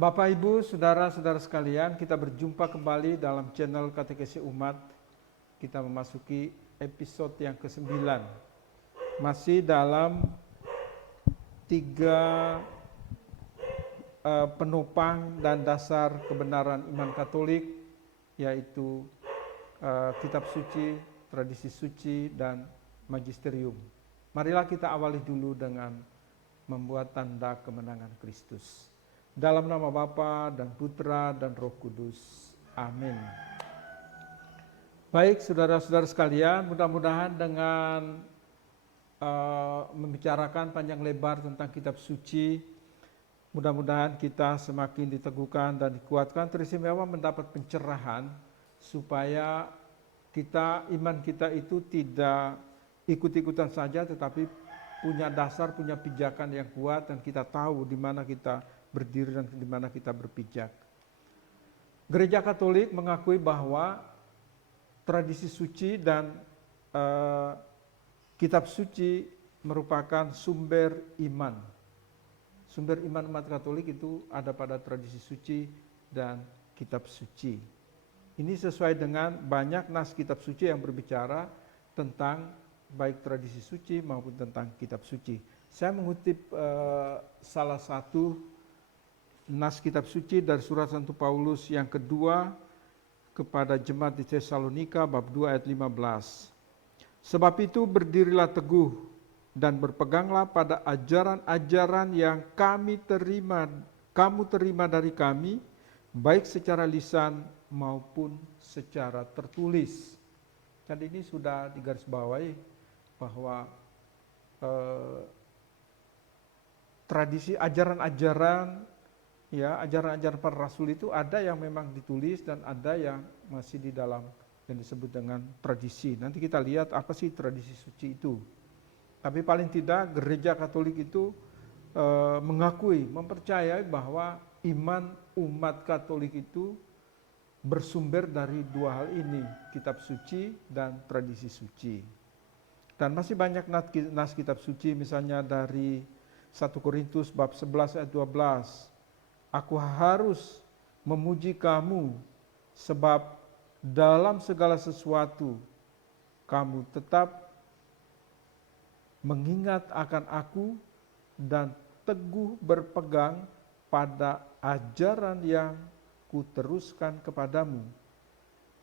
Bapak, Ibu, Saudara-saudara sekalian, kita berjumpa kembali dalam channel Katekesi Umat. Kita memasuki episode yang ke-9. Masih dalam 3 penopang dan dasar kebenaran iman Katolik, yaitu kitab suci, tradisi suci, dan magisterium. Marilah kita awali dulu dengan membuat tanda kemenangan Kristus. Dalam nama Bapa dan Putra dan Roh Kudus. Amin. Baik, saudara-saudara sekalian, mudah-mudahan dengan membicarakan panjang lebar tentang kitab suci, mudah-mudahan kita semakin diteguhkan dan dikuatkan, teristimewa mendapat pencerahan supaya iman kita itu tidak ikut-ikutan saja, tetapi punya dasar, punya pijakan yang kuat, dan kita tahu di mana kita berdiri dan di mana kita berpijak. Gereja Katolik mengakui bahwa tradisi suci dan kitab suci merupakan sumber iman. Sumber iman umat Katolik itu ada pada tradisi suci dan kitab suci. Ini sesuai dengan banyak nas kitab suci yang berbicara tentang baik tradisi suci maupun tentang kitab suci. Saya mengutip salah satu nas kitab suci dari surat Santo Paulus yang kedua kepada jemaat di Tesalonika bab 2 ayat 15. Sebab itu berdirilah teguh dan berpeganglah pada ajaran-ajaran yang kamu terima dari kami, baik secara lisan maupun secara tertulis. Dan ini sudah digarisbawahi bahwa tradisi ajaran-ajaran, ya, ajaran-ajaran para rasul itu ada yang memang ditulis dan ada yang masih di dalam yang disebut dengan tradisi. Nanti kita lihat apa sih tradisi suci itu. Tapi paling tidak gereja Katolik itu mengakui, mempercayai bahwa iman umat Katolik itu bersumber dari dua hal ini, kitab suci dan tradisi suci. Dan masih banyak nas kitab suci, misalnya dari 1 Korintus bab 11 ayat 12. Aku harus memuji kamu, sebab dalam segala sesuatu kamu tetap mengingat akan aku dan teguh berpegang pada ajaran yang kuteruskan kepadamu.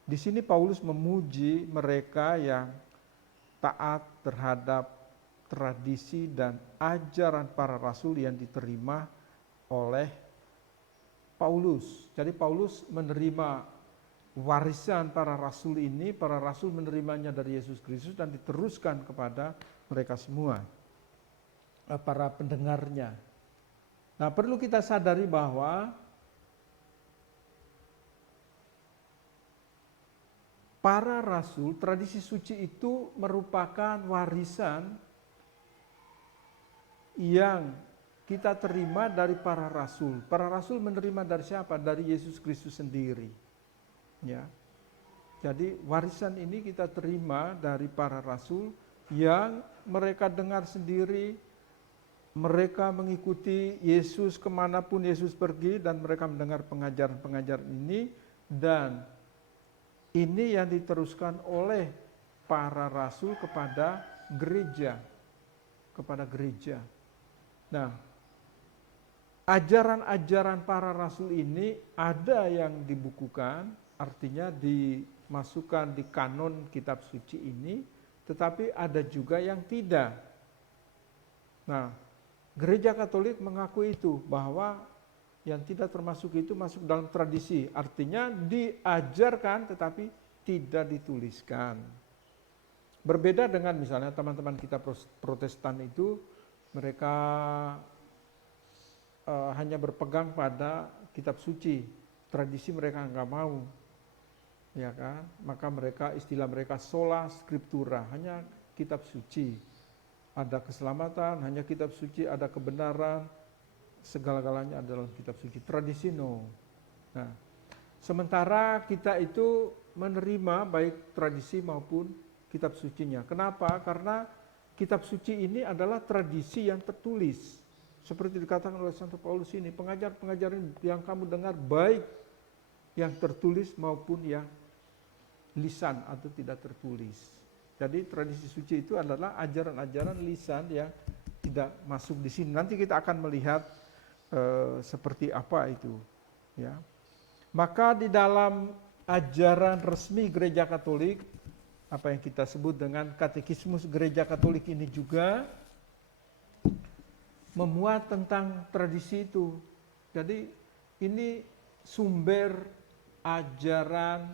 Di sini Paulus memuji mereka yang taat terhadap tradisi dan ajaran para rasul yang diterima oleh Paulus. Jadi Paulus menerima warisan para rasul ini, para rasul menerimanya dari Yesus Kristus dan diteruskan kepada mereka semua, para pendengarnya. Nah, perlu kita sadari bahwa para rasul, tradisi suci itu merupakan warisan yang kita terima dari para rasul. Para rasul menerima dari siapa? Dari Yesus Kristus sendiri. Ya. Jadi warisan ini kita terima dari para rasul yang mereka dengar sendiri, mereka mengikuti Yesus kemanapun Yesus pergi, dan mereka mendengar pengajaran-pengajaran ini, dan ini yang diteruskan oleh para rasul kepada gereja. Nah, ajaran-ajaran para rasul ini ada yang dibukukan, artinya dimasukkan di kanon kitab suci ini, tetapi ada juga yang tidak. Nah, gereja Katolik mengakui itu, bahwa yang tidak termasuk itu masuk dalam tradisi, artinya diajarkan tetapi tidak dituliskan. Berbeda dengan misalnya teman-teman kita Protestan itu, mereka hanya berpegang pada kitab suci, tradisi mereka nggak mau, ya kan? Maka istilah mereka sola scriptura, hanya kitab suci. Ada keselamatan, hanya kitab suci, ada kebenaran, segala-galanya ada dalam kitab suci. Tradisi no. Nah, sementara kita itu menerima baik tradisi maupun kitab sucinya. Kenapa? Karena kitab suci ini adalah tradisi yang tertulis. Seperti dikatakan oleh Santo Paulus ini, pengajaran-pengajaran yang kamu dengar baik yang tertulis maupun yang lisan atau tidak tertulis. Jadi tradisi suci itu adalah ajaran-ajaran lisan yang tidak masuk di sini. Nanti kita akan melihat seperti apa itu, ya. Maka di dalam ajaran resmi Gereja Katolik, apa yang kita sebut dengan Katekismus Gereja Katolik ini juga memuat tentang tradisi itu. Jadi ini sumber ajaran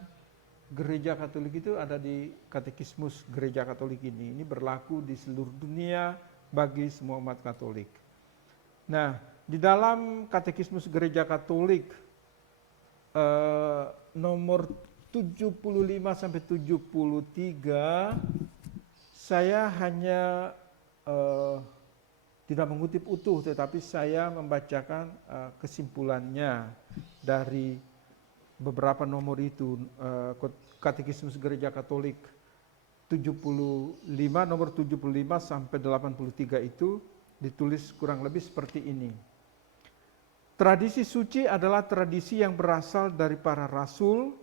Gereja Katolik itu ada di Katekismus Gereja Katolik ini. Ini berlaku di seluruh dunia bagi semua umat Katolik. Nah, di dalam Katekismus Gereja Katolik nomor 75 sampai 73, saya hanya tidak mengutip utuh, tetapi saya membacakan kesimpulannya dari beberapa nomor itu. Katekismus Gereja Katolik 75, nomor 75 sampai 83 itu ditulis kurang lebih seperti ini. Tradisi suci adalah tradisi yang berasal dari para rasul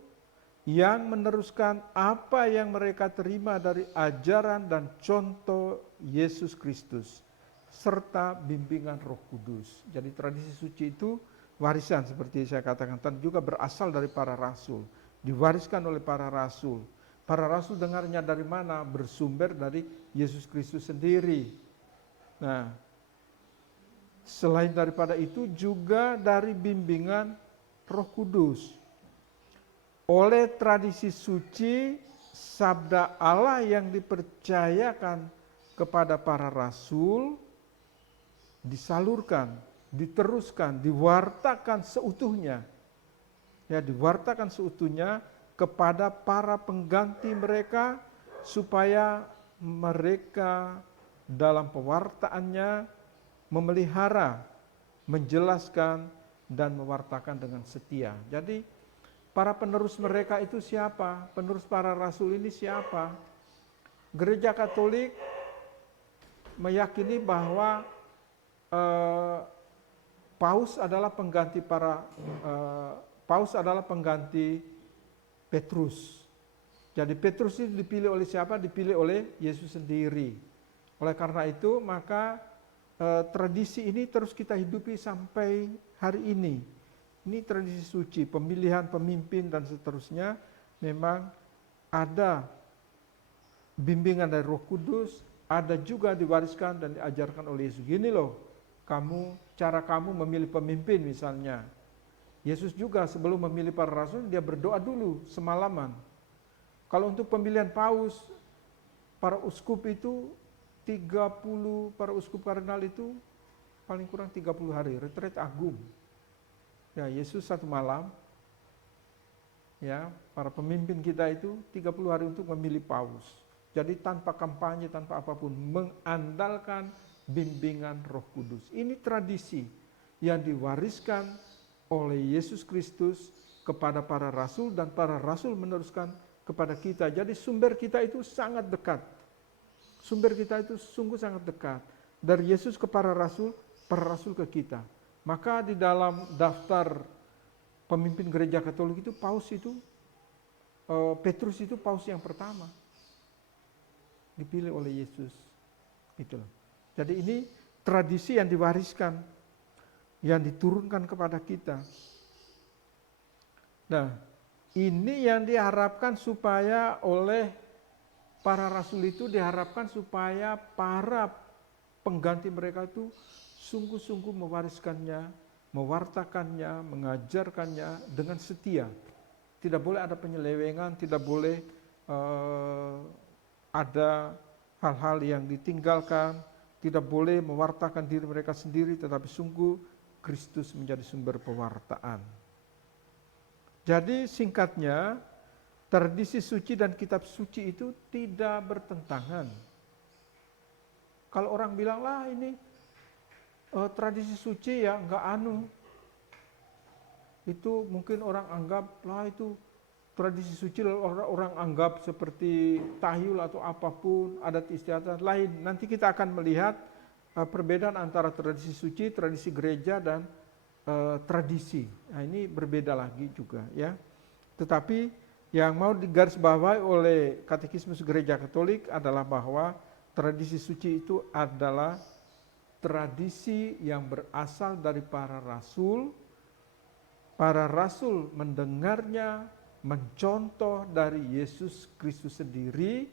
yang meneruskan apa yang mereka terima dari ajaran dan contoh Yesus Kristus serta bimbingan Roh Kudus. Jadi tradisi suci itu warisan, seperti saya katakan tadi, juga berasal dari para rasul, diwariskan oleh para rasul. Para rasul dengarnya dari mana? Bersumber dari Yesus Kristus sendiri. Nah, selain daripada itu juga dari bimbingan Roh Kudus. Oleh tradisi suci, sabda Allah yang dipercayakan kepada para rasul disalurkan, diteruskan, diwartakan seutuhnya. Ya, diwartakan seutuhnya kepada para pengganti mereka supaya mereka dalam pewartaannya memelihara, menjelaskan dan mewartakan dengan setia. Jadi para penerus mereka itu siapa? Penerus para rasul ini siapa? Gereja Katolik meyakini bahwa Paus adalah pengganti Petrus. Jadi Petrus itu dipilih oleh siapa? Dipilih oleh Yesus sendiri. Oleh karena itu maka tradisi ini terus kita hidupi sampai hari ini. Ini tradisi suci, pemilihan pemimpin dan seterusnya memang ada bimbingan dari Roh Kudus, ada juga diwariskan dan diajarkan oleh Yesus. Gini loh, cara kamu memilih pemimpin misalnya. Yesus juga sebelum memilih para rasul, dia berdoa dulu semalaman. Kalau untuk pemilihan paus, para uskup itu 30, para uskup kardinal itu paling kurang 30 hari, retret agung. Ya, Yesus satu malam, ya, para pemimpin kita itu 30 hari untuk memilih paus. Jadi tanpa kampanye, tanpa apapun, mengandalkan bimbingan Roh Kudus. Ini tradisi yang diwariskan oleh Yesus Kristus kepada para rasul dan para rasul meneruskan kepada kita. Jadi sumber kita itu sangat dekat. Sumber kita itu sungguh sangat dekat. Dari Yesus ke para rasul ke kita. Maka di dalam daftar pemimpin gereja Katolik itu paus itu, Petrus itu paus yang pertama. Dipilih oleh Yesus. Itulah. Jadi ini tradisi yang diwariskan, yang diturunkan kepada kita. Nah, ini yang diharapkan supaya oleh para rasul itu, diharapkan supaya para pengganti mereka itu sungguh-sungguh mewariskannya, mewartakannya, mengajarkannya dengan setia. Tidak boleh ada penyelewengan, tidak boleh ada hal-hal yang ditinggalkan, tidak boleh mewartakan diri mereka sendiri, tetapi sungguh Kristus menjadi sumber pewartaan. Jadi singkatnya, tradisi suci dan kitab suci itu tidak bertentangan. Kalau orang bilang lah ini tradisi suci ya enggak itu mungkin orang anggap lah itu tradisi suci, orang anggap seperti tahyul atau apapun, adat istiadat lain. Nanti kita akan melihat perbedaan antara tradisi suci, tradisi gereja, dan tradisi. Nah, ini berbeda lagi juga ya. Tetapi yang mau digarisbawahi oleh Katekismus Gereja Katolik adalah bahwa tradisi suci itu adalah tradisi yang berasal dari para rasul. Para rasul mendengarnya, mencontoh dari Yesus Kristus sendiri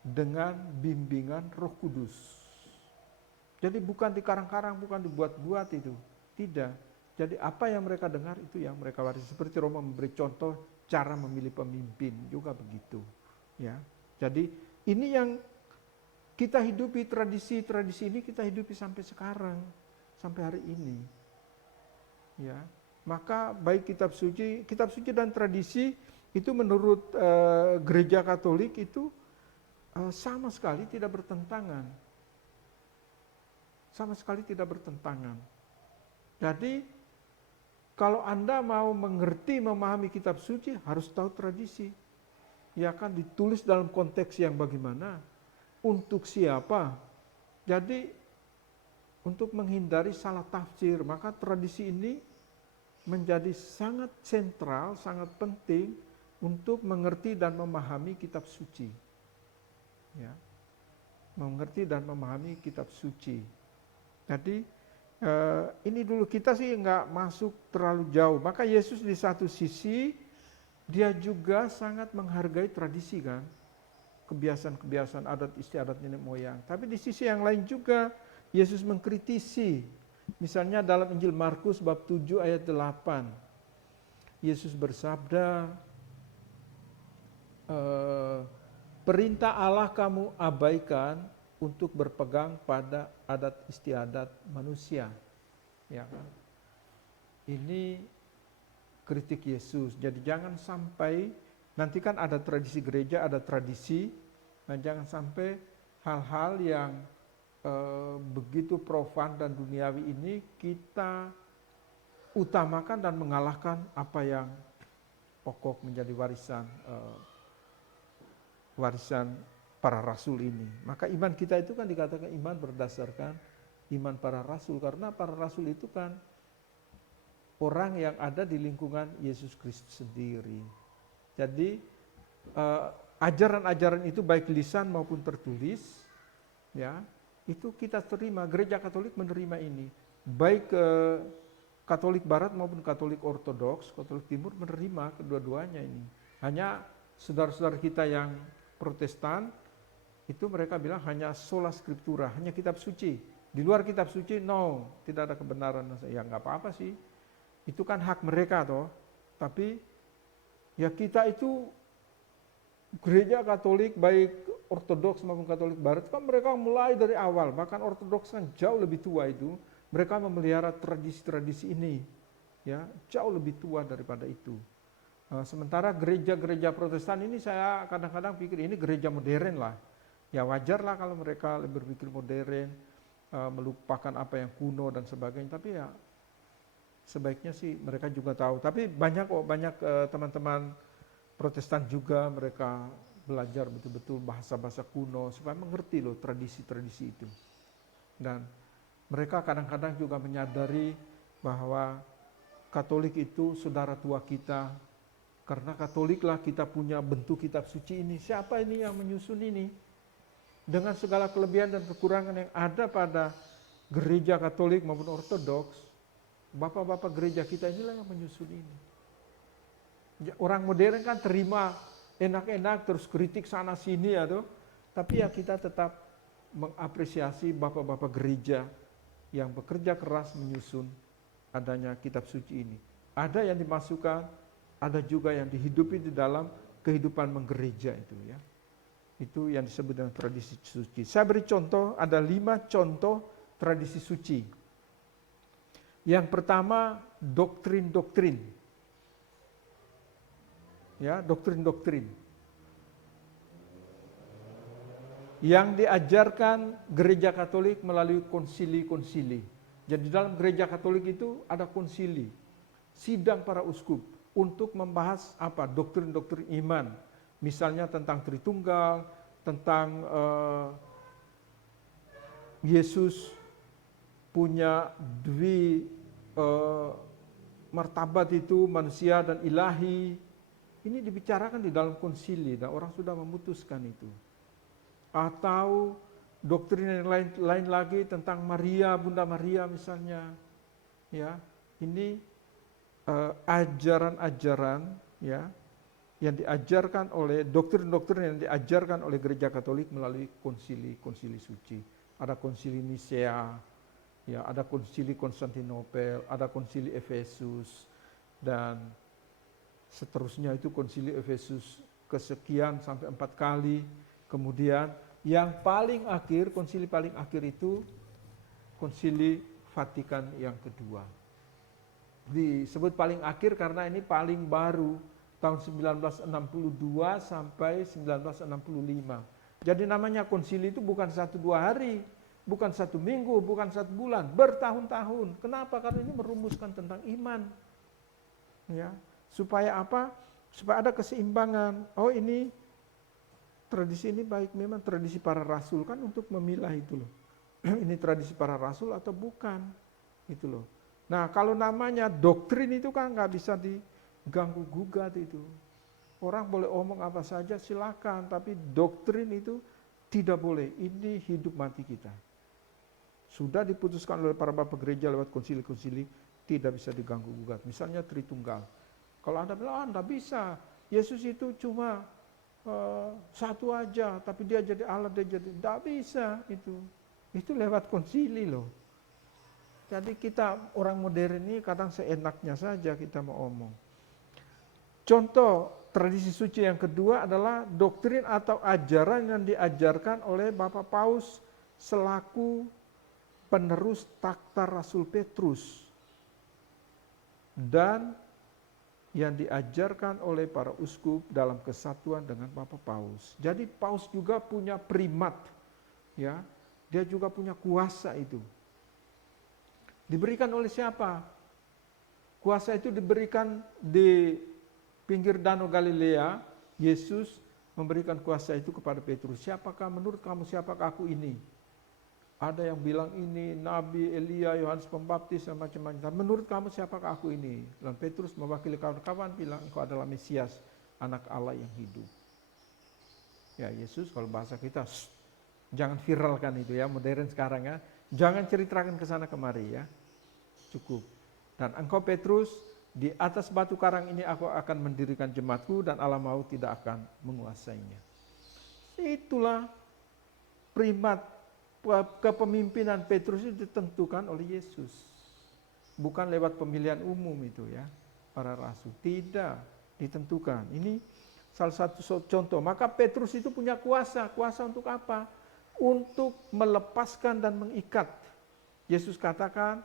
dengan bimbingan Roh Kudus. Jadi bukan dikarang-karang, bukan dibuat-buat itu. Tidak. Jadi apa yang mereka dengar itu yang mereka warisi. Seperti Roma memberi contoh cara memilih pemimpin juga begitu. Ya. Jadi ini yang kita hidupi, tradisi ini kita hidupi sampai sekarang, sampai hari ini. Ya. Maka baik kitab suci dan tradisi itu menurut Gereja Katolik itu sama sekali tidak bertentangan. Sama sekali tidak bertentangan. Jadi kalau Anda mau mengerti, memahami kitab suci harus tahu tradisi. Ya kan, ditulis dalam konteks yang bagaimana, untuk siapa. Jadi untuk menghindari salah tafsir, maka tradisi ini menjadi sangat sentral, sangat penting untuk mengerti dan memahami kitab suci. Ya. Mengerti dan memahami kitab suci. Jadi ini dulu kita sih nggak masuk terlalu jauh. Maka Yesus di satu sisi dia juga sangat menghargai tradisi kan, kebiasaan-kebiasaan adat istiadat nenek moyang. Tapi di sisi yang lain juga Yesus mengkritisi. Misalnya dalam Injil Markus bab 7 ayat 8. Yesus bersabda, perintah Allah kamu abaikan untuk berpegang pada adat istiadat manusia. Ya kan? Ini kritik Yesus. Jadi jangan sampai, nanti kan ada tradisi gereja, ada tradisi, nah jangan sampai hal-hal yang begitu profan dan duniawi ini kita utamakan dan mengalahkan apa yang pokok menjadi warisan para rasul ini. Maka iman kita itu kan dikatakan iman berdasarkan iman para rasul, karena para rasul itu kan orang yang ada di lingkungan Yesus Kristus sendiri. Jadi ajaran-ajaran itu baik lisan maupun tertulis, ya, itu kita terima. Gereja Katolik menerima ini, baik Katolik Barat maupun Katolik Ortodoks, Katolik Timur menerima kedua-duanya ini. Hanya saudara-saudara kita yang Protestan itu mereka bilang hanya sola scriptura, hanya kitab suci. Di luar kitab suci, no, tidak ada kebenaran. Ya nggak apa-apa sih, itu kan hak mereka toh. Tapi ya kita itu gereja Katolik baik Ortodoks maupun Katolik Barat kan mereka mulai dari awal, bahkan Ortodoks kan jauh lebih tua itu, mereka memelihara tradisi-tradisi ini, ya jauh lebih tua daripada itu. Sementara gereja-gereja Protestan ini saya kadang-kadang pikir ini gereja modern lah, ya wajar lah kalau mereka lebih berpikir modern, melupakan apa yang kuno dan sebagainya. Tapi ya sebaiknya sih mereka juga tahu. Tapi banyak teman-teman Protestan juga mereka belajar betul-betul bahasa-bahasa kuno supaya mengerti loh tradisi-tradisi itu. Dan mereka kadang-kadang juga menyadari bahwa Katolik itu saudara tua kita. Karena Katoliklah kita punya bentuk kitab suci ini. Siapa ini yang menyusun ini? Dengan segala kelebihan dan kekurangan yang ada pada gereja Katolik maupun Ortodoks, bapak-bapak gereja kita inilah yang menyusun ini. Orang modern kan terima enak-enak terus kritik sana sini ya tuh. Tapi ya kita tetap mengapresiasi bapak-bapak gereja yang bekerja keras menyusun adanya kitab suci ini. Ada yang dimasukkan, ada juga yang dihidupi di dalam kehidupan menggereja itu ya. Itu yang disebut dengan tradisi suci. Saya beri contoh, ada 5 contoh tradisi suci. Yang pertama, doktrin-doktrin. Ya, doktrin-doktrin yang diajarkan gereja Katolik melalui konsili-konsili. Jadi dalam gereja Katolik itu ada konsili, sidang para uskup untuk membahas apa? Doktrin-doktrin iman. Misalnya tentang Tritunggal, tentang Yesus punya martabat itu manusia dan ilahi. Ini dibicarakan di dalam konsili dan orang sudah memutuskan itu. Atau doktrin yang lain lagi tentang Maria, Bunda Maria misalnya. Ya, ini ajaran-ajaran ya yang diajarkan oleh doktrin-doktrin yang diajarkan oleh Gereja Katolik melalui konsili suci. Ada konsili Nisea, ya, ada konsili Konstantinopel, ada konsili Efesus, dan seterusnya itu konsili Efesus kesekian sampai 4 kali. Kemudian yang paling akhir, konsili paling akhir itu konsili Vatikan yang kedua. Disebut paling akhir karena ini paling baru, tahun 1962 sampai 1965. Jadi namanya konsili itu bukan 1-2 hari, bukan 1 minggu, bukan 1 bulan, bertahun-tahun. Kenapa? Karena ini merumuskan tentang iman. Ya, supaya apa? Supaya ada keseimbangan. Oh, ini tradisi ini baik, memang tradisi para rasul kan untuk memilah itu loh. Ini tradisi para rasul atau bukan, itu loh. Nah, kalau namanya doktrin itu kan nggak bisa diganggu gugat itu. Orang boleh omong apa saja silakan, tapi doktrin itu tidak boleh. Ini hidup mati kita. Sudah diputuskan oleh para bapak gereja lewat konsili-konsili, tidak bisa diganggu gugat. Misalnya Tritunggal. Kalau Anda bilang, nggak bisa. Yesus itu cuma satu aja, tapi dia jadi Allah, dia jadi, nggak bisa itu. Itu lewat konsili loh. Jadi kita orang modern ini kadang seenaknya saja kita mau omong. Contoh tradisi suci yang kedua adalah doktrin atau ajaran yang diajarkan oleh Bapak Paus selaku penerus takhta Rasul Petrus dan yang diajarkan oleh para uskup dalam kesatuan dengan Bapak Paus. Jadi Paus juga punya primat, ya. Dia juga punya kuasa itu. Diberikan oleh siapa? Kuasa itu diberikan di pinggir Danau Galilea. Yesus memberikan kuasa itu kepada Petrus. Siapakah menurut kamu, siapakah aku ini? Ada yang bilang ini Nabi, Elia, Yohanes Pembaptis dan macam-macam. Menurut kamu siapakah aku ini? Dan Petrus mewakili kawan-kawan bilang, engkau adalah Mesias, anak Allah yang hidup. Ya, Yesus kalau bahasa kita, jangan viralkan itu ya, modern sekarang ya. Jangan ceritakan ke sana kemari ya. Cukup. Dan engkau Petrus, di atas batu karang ini aku akan mendirikan jemaatku dan alam maut tidak akan menguasainya. Itulah primat kepemimpinan Petrus itu ditentukan oleh Yesus. Bukan lewat pemilihan umum itu ya, para rasul. Tidak ditentukan. Ini salah satu contoh. Maka Petrus itu punya kuasa. Kuasa untuk apa? Untuk melepaskan dan mengikat. Yesus katakan,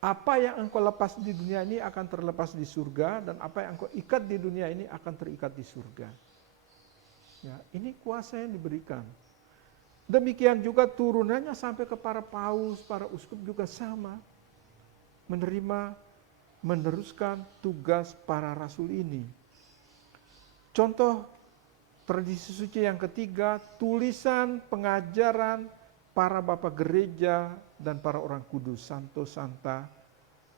apa yang engkau lepas di dunia ini akan terlepas di surga, dan apa yang engkau ikat di dunia ini akan terikat di surga. Ya, ini kuasa yang diberikan. Demikian juga turunannya sampai ke para paus, para uskup juga sama. Meneruskan tugas para rasul ini. Contoh tradisi suci yang ketiga, tulisan pengajaran para bapak gereja dan para orang kudus, santo santa,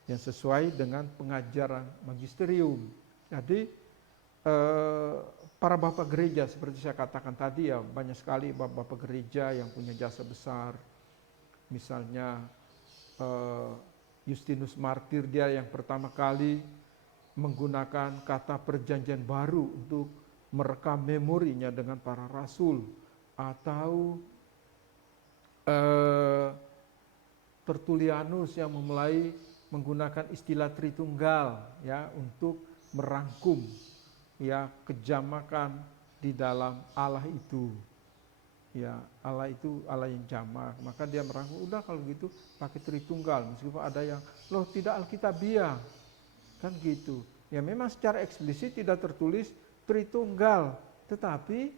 yang sesuai dengan pengajaran magisterium. Jadi para bapak gereja seperti saya katakan tadi ya, banyak sekali bapak gereja yang punya jasa besar. Misalnya Justinus Martir, dia yang pertama kali menggunakan kata perjanjian baru untuk merekam memorinya dengan para rasul. Atau Tertullianus yang memulai menggunakan istilah Tritunggal ya untuk merangkum ya kejamakan di dalam Allah itu. Ya, Allah itu Allah yang jamak. Maka dia merangkum, udah kalau gitu pakai Tritunggal, meskipun ada yang loh tidak alkitabiah. Kan gitu. Ya memang secara eksplisit tidak tertulis Tritunggal, tetapi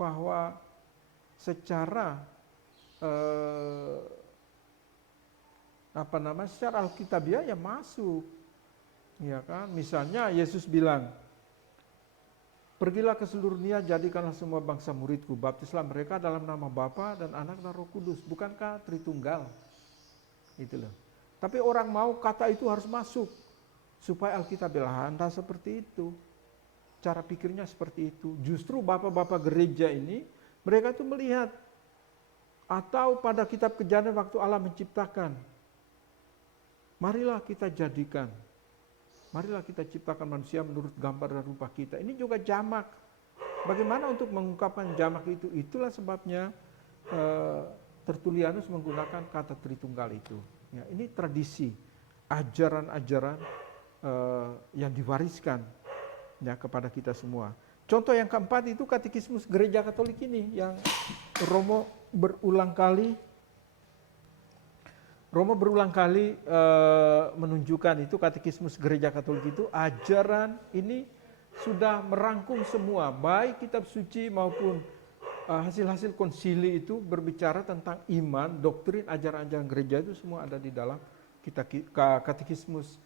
bahwa secara secara alkitabiah ya masuk. Ya kan? Misalnya Yesus bilang, pergilah ke seluruh dunia, jadikanlah semua bangsa muridku, baptislah mereka dalam nama Bapa dan Anak dan Roh Kudus. Bukankah Tritunggal? Itu loh. Tapi orang mau kata itu harus masuk supaya Alkitab bilang Anda seperti itu. Cara pikirnya seperti itu. Justru bapak-bapak gereja ini mereka tuh melihat atau pada kitab Kejadian waktu Allah menciptakan. Marilah kita jadikan. Marilah kita ciptakan manusia menurut gambar dan rupa kita. Ini juga jamak. Bagaimana untuk mengungkapkan jamak itu? Itulah sebabnya Tertullianus menggunakan kata Tritunggal itu. Ya, ini tradisi, ajaran-ajaran yang diwariskan ya kepada kita semua. Contoh yang keempat itu katekismus Gereja Katolik ini yang Romo berulang kali menunjukkan itu katekismus Gereja Katolik itu ajaran ini sudah merangkum semua, baik kitab suci maupun hasil-hasil konsili itu berbicara tentang iman, doktrin, ajaran-ajaran gereja itu semua ada di dalam katekismus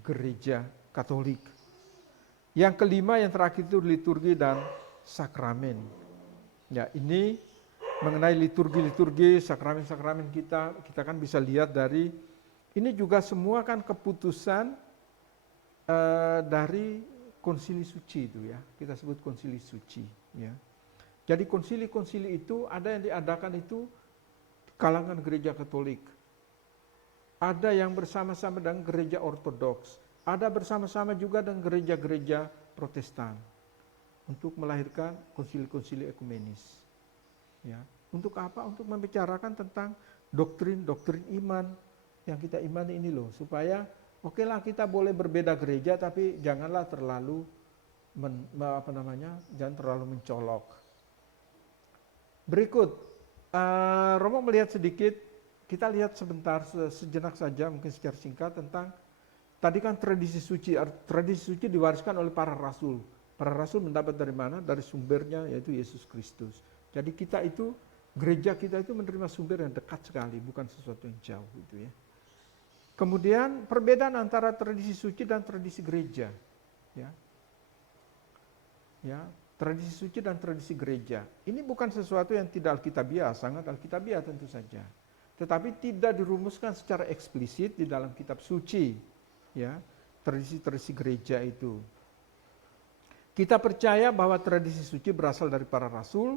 Gereja Katolik. Yang kelima, yang terakhir itu liturgi dan sakramen. Ya, ini mengenai liturgi-liturgi, sakramen-sakramen kita kan bisa lihat dari ini juga semua kan keputusan dari konsili suci itu ya, kita sebut konsili suci ya. Jadi konsili-konsili itu ada yang diadakan itu kalangan gereja Katolik. Ada yang bersama-sama dengan gereja Ortodoks, ada bersama-sama juga dengan gereja-gereja Protestan untuk melahirkan konsili-konsili ekumenis. Ya, untuk apa? Untuk membicarakan tentang doktrin-doktrin iman yang kita imani ini loh, supaya oke lah kita boleh berbeda gereja, tapi janganlah terlalu jangan terlalu mencolok. Berikut, Romo melihat sedikit, kita lihat sebentar, sejenak saja, mungkin secara singkat tentang tadi kan tradisi suci. Tradisi suci diwariskan oleh para rasul. Para rasul mendapat dari mana? Dari sumbernya, yaitu Yesus Kristus. Jadi kita itu, gereja kita itu menerima sumber yang dekat sekali, bukan sesuatu yang jauh gitu ya. Kemudian perbedaan antara tradisi suci dan tradisi gereja, ya, tradisi suci dan tradisi gereja. Ini bukan sesuatu yang tidak alkitabiah, sangat alkitabiah tentu saja. Tetapi tidak dirumuskan secara eksplisit di dalam kitab suci, ya, tradisi-tradisi gereja itu. Kita percaya bahwa tradisi suci berasal dari para rasul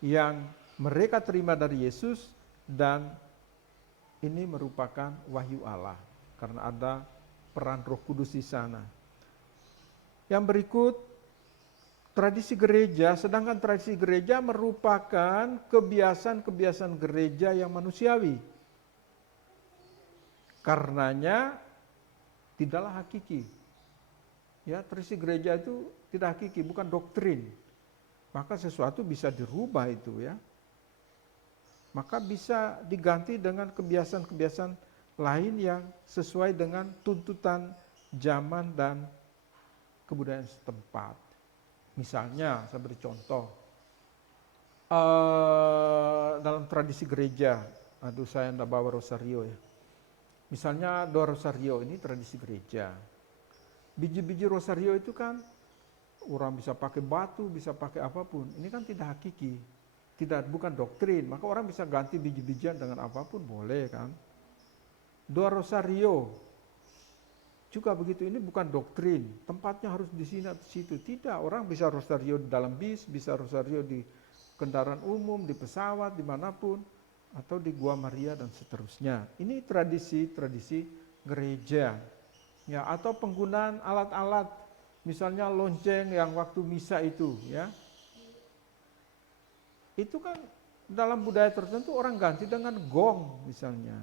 yang mereka terima dari Yesus dan ini merupakan wahyu Allah karena ada peran Roh Kudus di sana. Yang berikut tradisi gereja, sedangkan tradisi gereja merupakan kebiasaan-kebiasaan gereja yang manusiawi. Karenanya tidaklah hakiki. Ya, tradisi gereja itu tidak hakiki, bukan doktrin. Maka sesuatu bisa dirubah itu ya. Maka bisa diganti dengan kebiasaan-kebiasaan lain yang sesuai dengan tuntutan zaman dan kebudayaan setempat. Misalnya, saya beri contoh, dalam tradisi gereja, saya tidak bawa rosario ya. Misalnya doa rosario ini tradisi gereja. Biji-biji rosario itu kan orang bisa pakai batu, bisa pakai apapun. Ini kan tidak hakiki. Bukan doktrin, maka orang bisa ganti biji-bijian dengan apapun boleh kan. Doa rosario juga begitu, ini bukan doktrin, tempatnya harus di sini atau situ. Tidak, orang bisa rosario di dalam bis, bisa rosario di kendaraan umum, di pesawat, dimanapun, atau di Gua Maria dan seterusnya. Ini tradisi-tradisi gereja. Ya, atau penggunaan alat-alat, misalnya lonceng yang waktu misa itu, ya. Itu kan dalam budaya tertentu orang ganti dengan gong misalnya.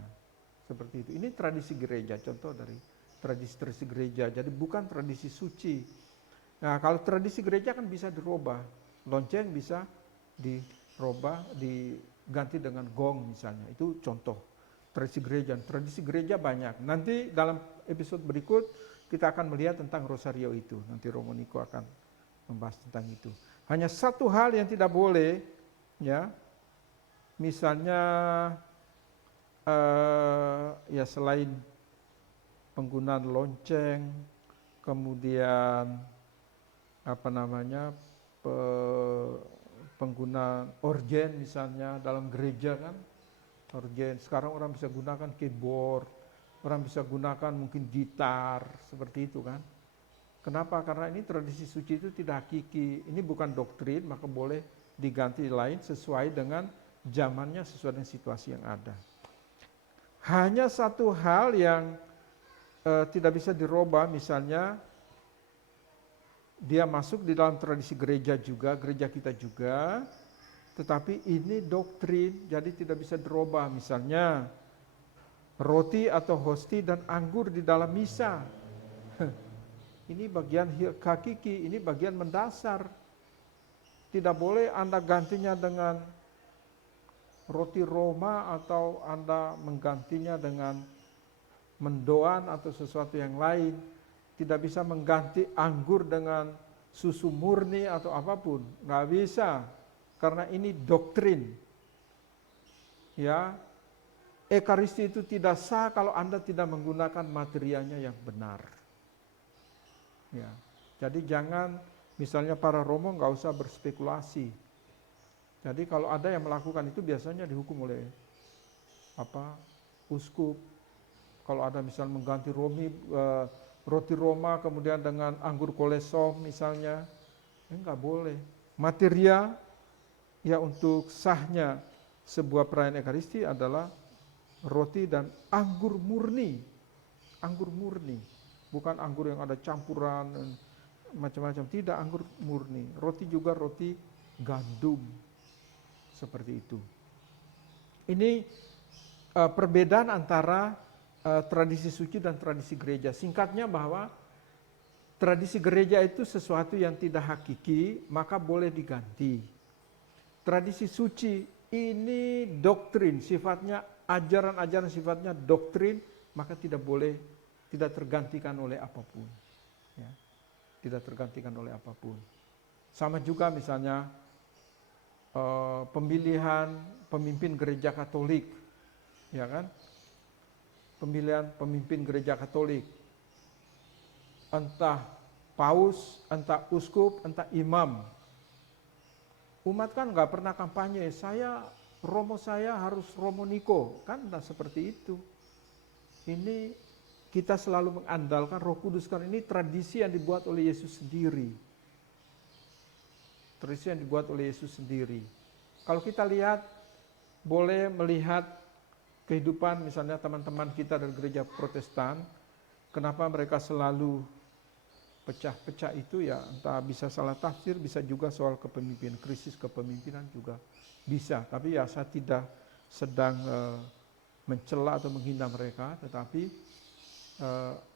Seperti itu. Ini tradisi gereja, contoh dari tradisi-tradisi gereja. Jadi bukan tradisi suci. Nah, kalau tradisi gereja kan bisa dirubah. Lonceng bisa dirubah, diganti dengan gong misalnya. Itu contoh tradisi gereja. Tradisi gereja banyak. Nanti dalam episode berikut kita akan melihat tentang rosario itu. Nanti Romo Niko akan membahas tentang itu. Hanya satu hal yang tidak boleh, ya, misalnya ya selain penggunaan lonceng, kemudian penggunaan orgen misalnya dalam gereja kan, organ. Sekarang orang bisa gunakan keyboard, orang bisa gunakan mungkin gitar, seperti itu kan. Kenapa? Karena ini tradisi suci itu tidak hakiki, ini bukan doktrin, maka boleh diganti lain sesuai dengan zamannya, sesuai dengan situasi yang ada. Hanya satu hal yang tidak bisa dirubah, misalnya dia masuk di dalam tradisi gereja juga, gereja kita juga, tetapi ini doktrin, jadi tidak bisa dirubah. Misalnya roti atau hosti dan anggur di dalam misa. Ini bagian hakiki, ini bagian mendasar. Tidak boleh Anda gantinya dengan roti Roma atau Anda menggantinya dengan mendoan atau sesuatu yang lain. Tidak bisa mengganti anggur dengan susu murni atau apapun. Nggak bisa, karena ini doktrin. Ya, Ekaristi itu tidak sah kalau Anda tidak menggunakan materialnya yang benar. Ya, jadi jangan misalnya para Romo nggak usah berspekulasi. Jadi kalau ada yang melakukan itu biasanya dihukum oleh uskup. Kalau ada misalnya mengganti roti Roma kemudian dengan anggur kolesom misalnya, nggak boleh. Materia ya untuk sahnya sebuah perayaan Ekaristi adalah roti dan anggur murni. Anggur murni. Bukan anggur yang ada campuran macam-macam, tidak, anggur murni. Roti juga roti gandum, seperti itu. Ini perbedaan antara tradisi suci dan tradisi gereja. Singkatnya bahwa tradisi gereja itu sesuatu yang tidak hakiki, maka boleh diganti. Tradisi suci ini doktrin, sifatnya ajaran-ajaran sifatnya doktrin, maka tidak boleh, tidak tergantikan oleh apapun. Ya, tidak tergantikan oleh apapun. Sama juga misalnya pemilihan pemimpin gereja Katolik, ya kan? Pemilihan pemimpin gereja Katolik, entah paus, entah uskup, entah imam. Umat kan nggak pernah kampanye, Romo saya harus Romo Niko, kan tidak seperti itu. Ini kita selalu mengandalkan Roh Kudus, karena ini tradisi yang dibuat oleh Yesus sendiri. Tradisi yang dibuat oleh Yesus sendiri. Kalau kita lihat, boleh melihat kehidupan misalnya teman-teman kita dari gereja Protestan, kenapa mereka selalu pecah-pecah itu ya, entah bisa salah tafsir, bisa juga soal kepemimpinan, krisis kepemimpinan juga bisa. Tapi ya saya tidak sedang mencela atau menghina mereka, tetapi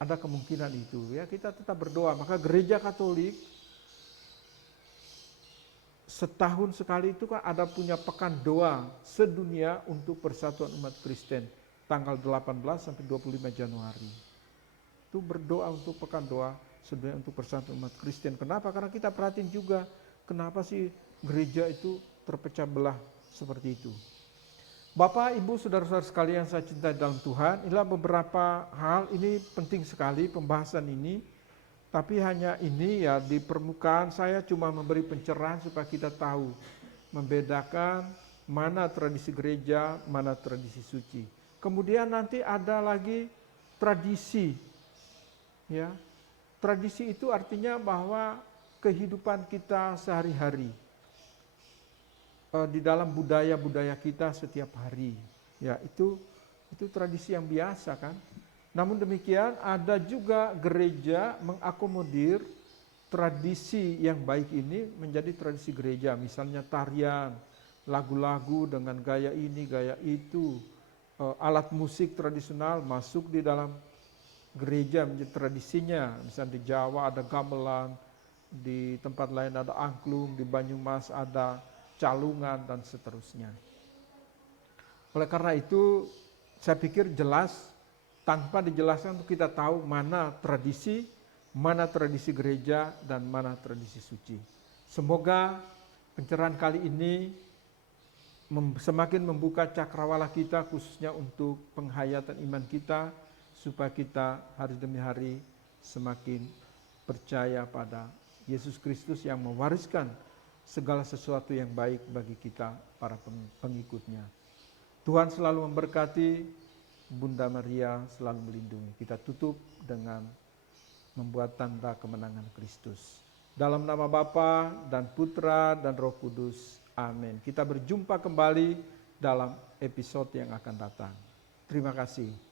ada kemungkinan itu. Ya, kita tetap berdoa. Maka gereja Katolik setahun sekali itu kan ada punya pekan doa sedunia untuk persatuan umat Kristen, tanggal 18 sampai 25 Januari. Itu berdoa untuk pekan doa sedunia untuk persatuan umat Kristen. Kenapa? Karena kita perhatiin juga kenapa sih gereja itu terpecah belah seperti itu. Bapak, Ibu, saudara-saudara sekalian saya cintai dalam Tuhan, inilah beberapa hal, ini penting sekali pembahasan ini, tapi hanya ini ya di permukaan saya cuma memberi pencerahan supaya kita tahu, membedakan mana tradisi gereja, mana tradisi suci. Kemudian nanti ada lagi tradisi, ya. Tradisi itu artinya bahwa kehidupan kita sehari-hari, di dalam budaya-budaya kita setiap hari. Ya, itu tradisi yang biasa kan. Namun demikian ada juga gereja mengakomodir tradisi yang baik ini menjadi tradisi gereja. Misalnya tarian, lagu-lagu dengan gaya ini, gaya itu, alat musik tradisional masuk di dalam gereja menjadi tradisinya. Misalnya di Jawa ada gamelan, di tempat lain ada angklung, di Banyumas ada calungan, dan seterusnya. Oleh karena itu, saya pikir jelas, tanpa dijelaskan untuk kita tahu mana tradisi gereja, dan mana tradisi suci. Semoga pencerahan kali ini semakin membuka cakrawala kita, khususnya untuk penghayatan iman kita, supaya kita hari demi hari semakin percaya pada Yesus Kristus yang mewariskan segala sesuatu yang baik bagi kita para pengikutnya. Tuhan selalu memberkati, Bunda Maria selalu melindungi. Kita tutup dengan membuat tanda kemenangan Kristus. Dalam nama Bapa dan Putra dan Roh Kudus. Amin. Kita berjumpa kembali dalam episode yang akan datang. Terima kasih.